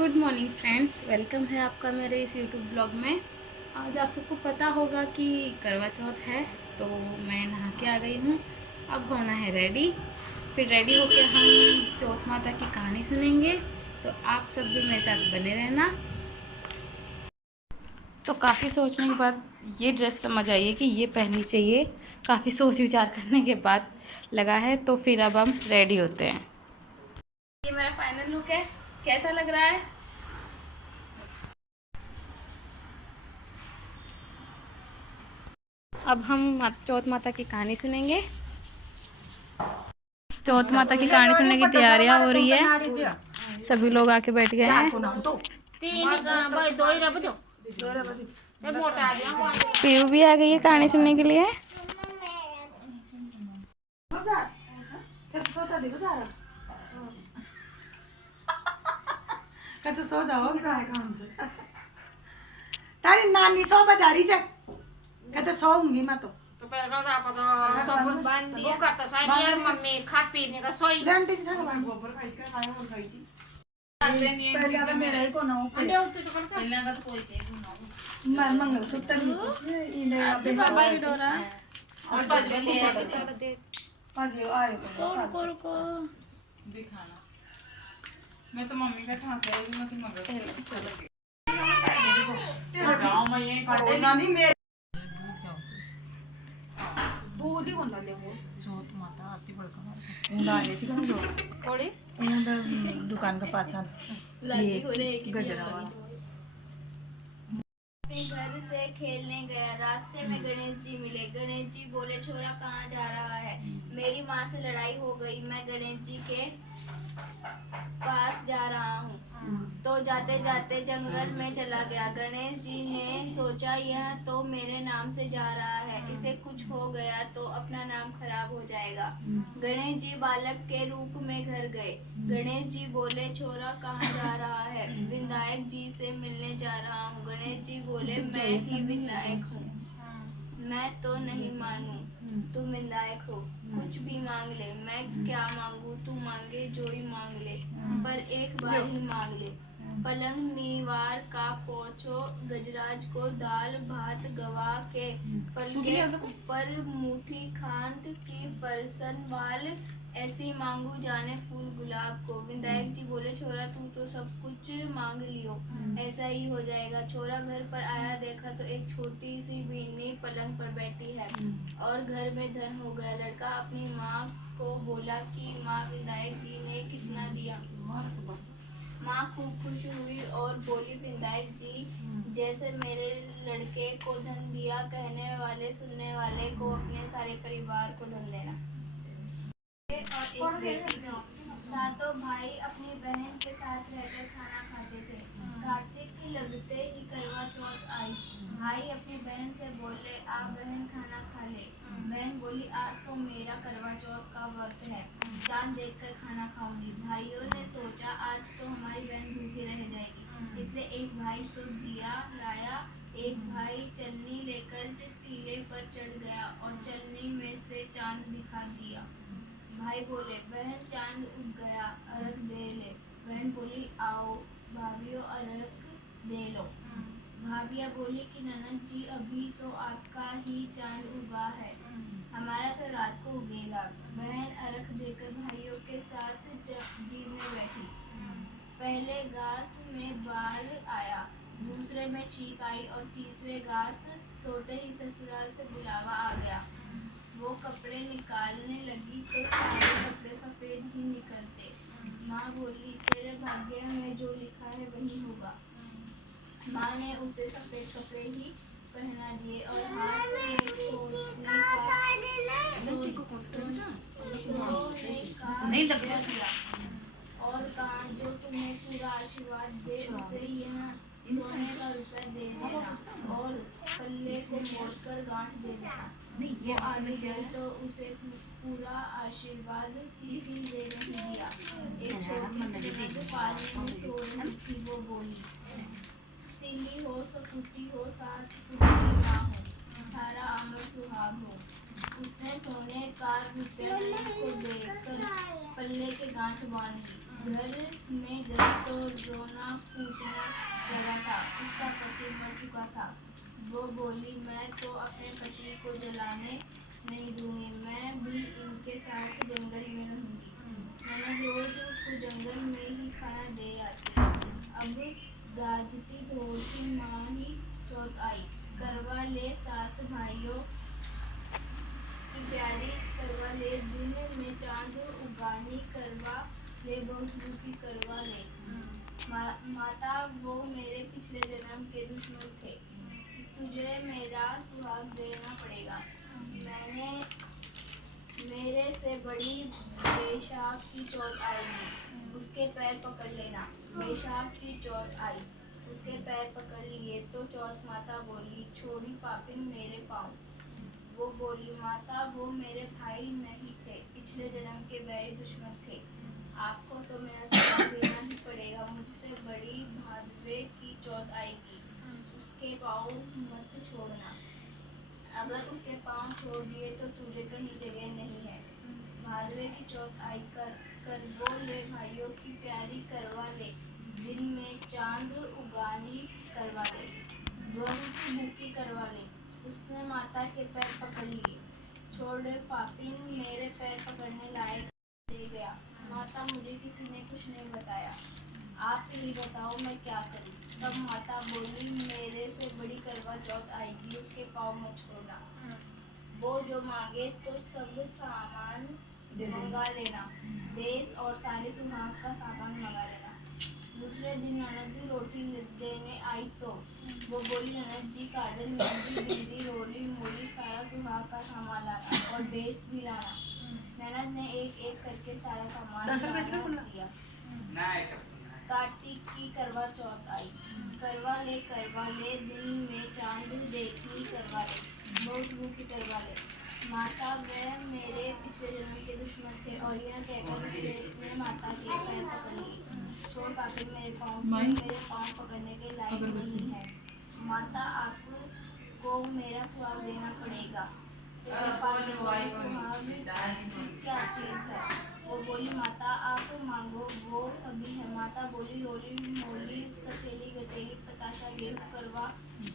Good morning friends, welcome है आपका मेरे इस यूट्यूब ब्लॉग में। आज आप सबको पता होगा कि करवा चौथ है, तो मैं नहा के आ गई हूँ। अब होना है रेडी, फिर रेडी होकर हम चौथ माता की कहानी सुनेंगे। तो आप सब भी मेरे साथ बने रहना। तो काफ़ी सोचने के बाद ये ड्रेस समझ आई है कि ये पहननी चाहिए। काफ़ी सोच विचार करने के बाद लगा है, तो फिर अब हम रेडी होते हैं। ये मेरा फाइनल लुक है, कैसा लग रहा है? अब हम चौथ माता की कहानी सुनेंगे। चौथ माता की कहानी सुनने की तैयारियां हो रही है, सभी लोग आके बैठ गए हैं। पीयू भी आ गई है कहानी सुनने के लिए। सो जाओ तारी नानी सो बजा रही है। कहते सोऊंगी मैं तो apa to sobut buka to saya mami kapi ni ka soy Landi से था गोबर खाई का खाया और खाई थी पहले मेरा ही को ना ande utu to kan पहले का तो कोई थे मैं मंगल सूत्र नहीं इने अभी बाबा डोरा और पाँच बजे पाँच आए रुको भी खाना। मैं तो मम्मी का ठासा है, मैं तो मगर चलो गांव में ये काटे नानी मेरे दूध ही कौन ले वो चौथ माता आती बड़का ऊंडा आ गई कहां जो थोड़ी ऊंडा दुकान का पाछा ये गजरा वाला। अपने घर से खेलने गया, रास्ते में गणेश जी मिले। गणेश जी बोले, छोरा कहाँ जा रहा है? मेरी माँ से लड़ाई हो गई, मैं गणेश जी के पास जा रहा हूँ। तो जाते जाते जंगल में चला गया। गणेश जी ने सोचा, यह तो मेरे नाम से जा रहा है, इसे कुछ हो गया तो अपना नाम खराब हो जाएगा। गणेश जी बालक के रूप में घर गए। गणेश जी बोले, छोरा कहाँ जा रहा है? विनायक जी से मिलने जा रहा हूँ। गणेश जी बोले, मैं ही विनायक हूँ, मैं तो नहीं मानूं, तुम विनायक हो, कुछ भी मांग ले। मैं क्या मांगू? तू मांगे जो ही मांग ले, पर एक बार ही मांग ले। पलंग नीवार का पोछो, गजराज को दाल भात गवा के, फल के ऊपर मुट्ठी खांड की फरसन वाल, ऐसी मांगू जाने फूल गुलाब को। विनायक जी बोले, छोरा तू तो सब कुछ मांग लियो, ऐसा ही हो जाएगा। छोरा घर पर आया, देखा तो एक छोटी सी बीनी पलंग पर बैठी है और घर में धन हो गया। लड़का अपनी माँ को बोला कि माँ, विनायक जी ने कितना दिया? माँ खूब खुश हुई और बोली, विनायक जी जैसे मेरे लड़के को धन दिया, कहने वाले सुनने वाले को अपने सारे परिवार को धन देना। और एक बेटी थी। सातों भाई अपनी बहन के साथ रहकर खाना खाते थे। कार्तिक की लगते ही करवा चौथ आई। भाई अपनी बहन से बोले, आ बहन खाना खा ले। बहन बोली, आज तो मेरा करवा चौथ का व्रत है, चांद देखकर खाना खाऊंगी। भाइयों ने सोचा, आज तो हमारी बहन भूखी रह जाएगी, इसलिए एक भाई तो दिया लाया। एक भाई चलनी लेकर टीले पर चढ़ गया और चलनी में से चांद दिखा दिया। भाई बोले, बहन चांद उग गया, अर्घ दे ले। बहन बोली, आओ भाभियों अर्घ दे लो। भाभिया बोली कि ननद जी, अभी तो आपका ही चांद उगा है, हमारा तो रात को उगेगा। बहन अर्घ देकर भाइयों के साथ जीने बैठी। पहले घास में बाल आया, दूसरे में चीख आई और तीसरे घास तोड़ते ही ससुराल से बुलावा आ गया। वो कपड़े निकालने लगी तो सारे कपड़े सफेद ही निकलते। माँ बोली, तेरे भाग्य में जो लिखा है वही होगा। माँ ने उसे सफेद कपड़े ही पहना दिए और हाथ में सोने का दिया और कहा, जो तुम्हें पूरा आशीर्वाद दे उसे यह सोने का रुपया दे देना और पल्ले को मोड़कर गांठ दे देना। वो आगे गई तो उसे पूरा आशीर्वाद किसी ने नहीं दिया। एक छोटी सी पानी में सो रही थी, वो बोली, सीली हो सपूती हो, साथ पुत्री माँ हो, सारा अमर सुहाग हो। उसने सोने का रुपया को देकर पल्ले के गांठ बांध ली। घर में गई तो रोना फूटना लगा था। उसका पति मर चुका था। वो बोली, मैं तो अपने पति को जलाने नहीं दूंगी, मैं भी इनके साथ जंगल में रहूंगी। ननद रोज उसको जंगल में ही खाना दे आती। अब गाजती ढोलती माही चौथ आई। करवा ले सात भाइयों की प्यारी, करवा ले दिन में चांद उगानी, करवा ले बहुत रूखी, करवा ले। माता वो मेरे पिछले जन्म के दुश्मन थे, तुझे मेरा सुहाग देना पड़ेगा। मैंने मेरे से बड़ी बैशाख की चौथ आएगी, उसके पैर पकड़ लेना। बैशाख की चौथ आई, उसके पैर पकड़ लिए तो चौथ माता बोली, छोड़ी पापिन मेरे पाँव। वो बोली, माता वो मेरे भाई नहीं थे, पिछले जन्म के बैरी दुश्मन थे, आपको तो मेरा सुहाग देना ही पड़ेगा। मुझसे बड़ी भादवे की चौथ आएगी, उसके पाँव मत छोड़ना। अगर उसके पाँव छोड़ दिए तो तुझे कहीं जगह नहीं है। भादवे की चौथ आई, करवो ले भाइयों की प्यारी, करवा ले दिन में चांद उगानी, करवा ले द्वंद की भूखी, करवा ले। उसने माता के पैर पकड़ लिए, छोड़े पापिन मेरे पैर पकड़ने लायक दे गया। माता, मुझे किसी ने कुछ नहीं बताया, आप ही बताओ मैं क्या करूं। तब माता बोली, मेरे से बड़ी करवा चौथ आएगी, उसके पाँव मत छोड़ना। वो जो मांगे तो सब सामान मंगा लेना, बेस और सारे सुहाग का सामान मंगा लेना। दूसरे दिन ननद रोटी देने आई तो वो बोली, ननद जी काजल मेहंदी बिंदी रोली मोली सारा सुहाग का सामान लाना और बेस भी लाना। ननद ने एक एक करके सारा सामान लाना दिया। कार्तिक की करवा चौथ आई, करवा ले दिन में चांद देखनी, करवा ले बहुत भूखी, करवा ले। माता वह मेरे पिछले जन्म के दुश्मन थे, और यह कहकर उसने माता के पैर पकड़ लिए, छोड़ पापी मेरे पाँव पकड़ने के लायक नहीं है। माता, आपको मेरा सुहाग देना पड़ेगा, तेरे पास सुहाग की क्या चीज है। वो बोली, माता आप मांगो वो सभी है। माता बोली, रोली मोली सकेली गटेली पताशा गेहूं करवा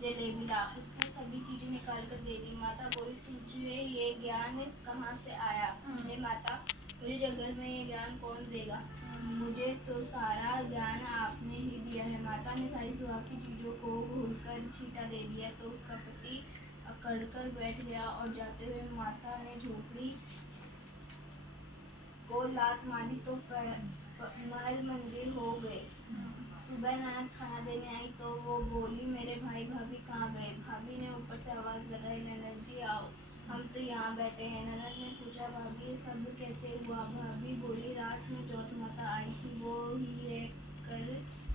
जलेबी ला। उसने सभी चीजें निकाल कर दे दी। माता बोली, तुझे ये ज्ञान कहाँ से आया। हे माता, मुझे जंगल में ये ज्ञान कौन देगा, मुझे तो सारा ज्ञान आपने ही दिया है। माता ने सारी सुहाग की चीजों को घोलकर छींटा दे दिया तो उसका पति अकड़ कर बैठ गया, और जाते हुए माता ने झोपड़ी को लात मारी तो महल मंदिर हो गए। सुबह ननद खाना देने आई तो वो बोली, मेरे भाई भाभी कहाँ गए। भाभी ने ऊपर से आवाज लगाई, ननद जी आओ, हम तो यहाँ बैठे हैं। ननद ने पूछा, भाभी ये सब कैसे हुआ। भाभी बोली, रात में चौथ माता आई थी, वो ही ये कर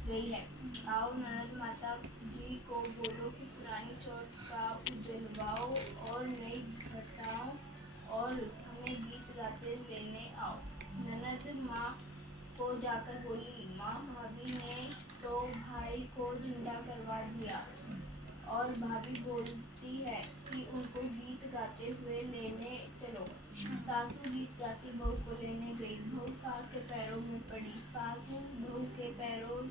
गई है। आओ ननद माता जी को बोलो कि पुरानी चौथ का उजलवाओ और नई घटाओ और हमें गीत गाते लेने आओ। ननद माँ को जाकर बोली, माँ भाभी ने तो भाई को जिंदा करवा दिया, और भाभी बोलती है कि उनको गीत गाते हुए लेने चलो। सासू गीत गाती बहू को लेने गई, बहू सास के पैरों में पड़ी, सासू बहू के पैरों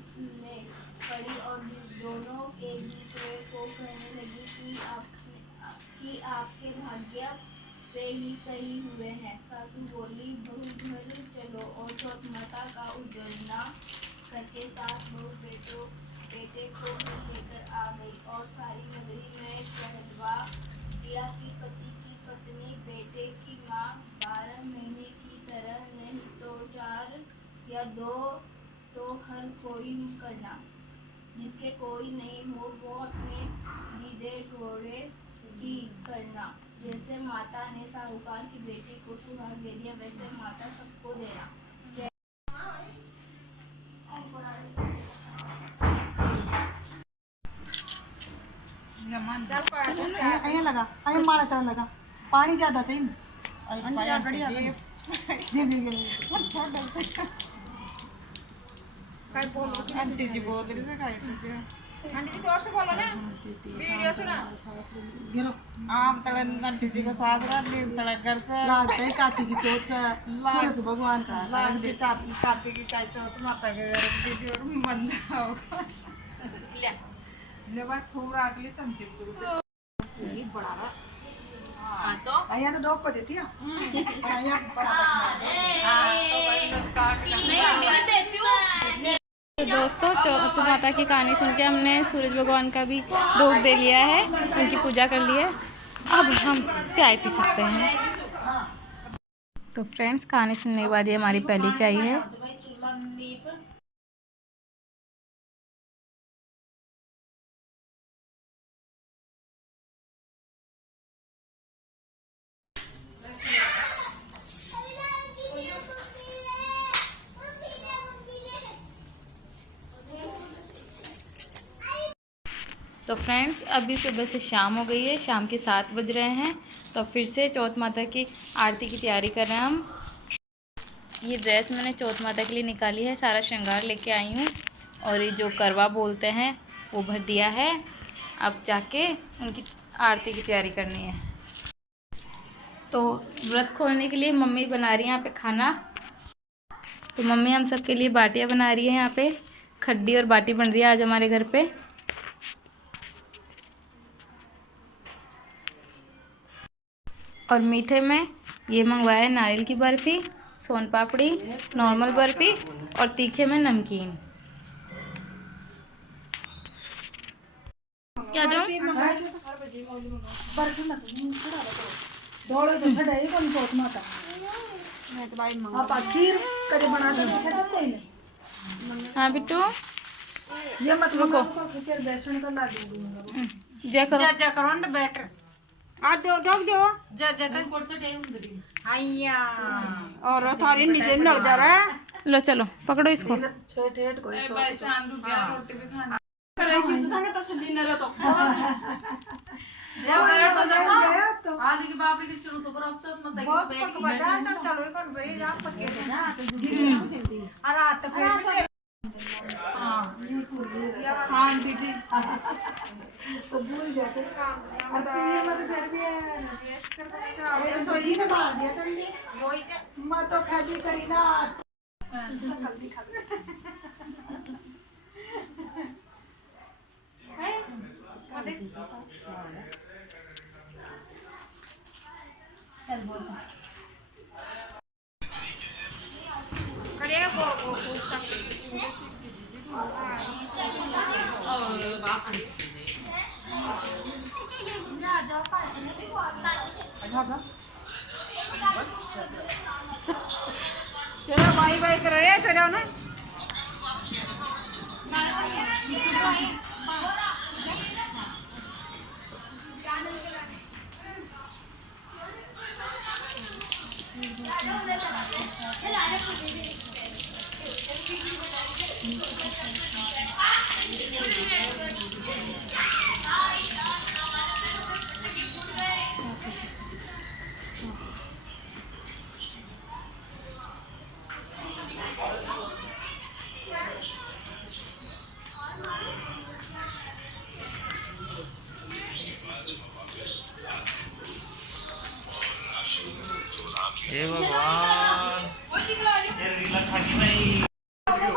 में पड़ी और दोनों एक दूसरे को कहने लगी कि आपके भाग्य से ही सही हुए हैं। सासू बोली, बहू घर चलो, और चौथ माता का उजलना करके सास बहू बेटे को लेकर आ गई, और सारी नगरी में कहलवा दिया कि पति की पत्नी बेटे की माँ 12 महीने की तरह नहीं तो 4 या 2 तो हर कोई करना। जिसके कोई नहीं हो वो अपने दीदे घोड़े की करना। जैसे माता ने साहूकार की बेटी को सुहाग दे दिया, वैसे माता सबको देना। અહીંયા લગા અહીંયા માળા તરફ લગા પાણી જ્યાદા છે आंटी जी बोल रही थी आंटी जी जोर से बोलो ना, वीडियो सुना। गिरो आम तड़न आंटी जी का सासरा नीम तड़न कर से लागते है कार्तिक की चौथ का सूरज भगवान का लाग दे कार्तिक की का चौथ माता के घर में दीदी और बंदा होगा ले ले बात खूब रागली चमचे ये बड़ा रहा। हाँ तो आया तो डॉग को देती है आया बड़ा तो दोस्तों चौथ माता की कहानी सुन के हमने सूरज भगवान का भी भोग दे लिया है, उनकी पूजा कर ली है। अब हम चाय पी सकते हैं। तो फ्रेंड्स, कहानी सुनने के बाद ये हमारी पहली चाय है। तो फ्रेंड्स, अभी सुबह से शाम हो गई है, शाम के 7 बज रहे हैं। तो फिर से चौथ माता की आरती की तैयारी कर रहे हैं हम। ये ड्रेस मैंने चौथ माता के लिए निकाली है, सारा श्रृंगार लेके आई हूँ और ये जो करवा बोलते हैं वो भर दिया है। अब जाके उनकी आरती की तैयारी करनी है। तो व्रत खोलने के लिए मम्मी बना रही है यहाँ पे खाना। तो मम्मी हम सब के लिए बाटियाँ बना रही है। यहाँ पे खड्डी और बाटी बन रही है आज हमारे घर पे। और मीठे में ये मंगवाया है नारियल की बर्फ़ी, सोन पापड़ी, नॉर्मल बर्फ़ी और तीखे में नमकीन। क्या दूँ? दौड़े तो छड़े कौन चौथ माता मैं तो भाई आप खीर करे बना दो कोई नहीं। हाँ बिट्टू, ये मत रुको फिर दर्शन कर ला दूंगा जय करो। जा करो ना बेटर आ दो डॉग दो जा आया और थारी नीचे लग जा रहा है। लो चलो पकड़ो इसको। छोटे कोई सो भाई चांदू क्या रोटी भी खाना करे किस तरह तो दिन रह तो ये वाला तो देखो गया तो आज की बाप की चलो तो पर अब तो मत बहुत पक बजा तो चलो कर भाई जा पके ना और रात फिर हां हां आंटी जी तो भूल जाते और फिर मत फिर भी यस कर बनेगा अरे सोई में मार दिया तुमने वही जा मैं तो खाली करी ना सकल दिखा करेगा को उसका चलो बाय बाय कर रहे हैं चलो ना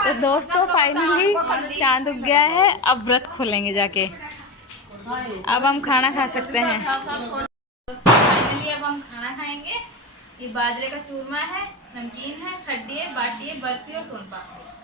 तो दोस्तों फाइनली चांद उग गया है। अब व्रत खोलेंगे जाके। अब हम खाना खा सकते हैं। दोस्तों फाइनली अब हम खाना खाएंगे। ये बाजरे का चूरमा है, नमकीन है, खड्डी है, बाटी है, बर्फी और सोन पापड़ी।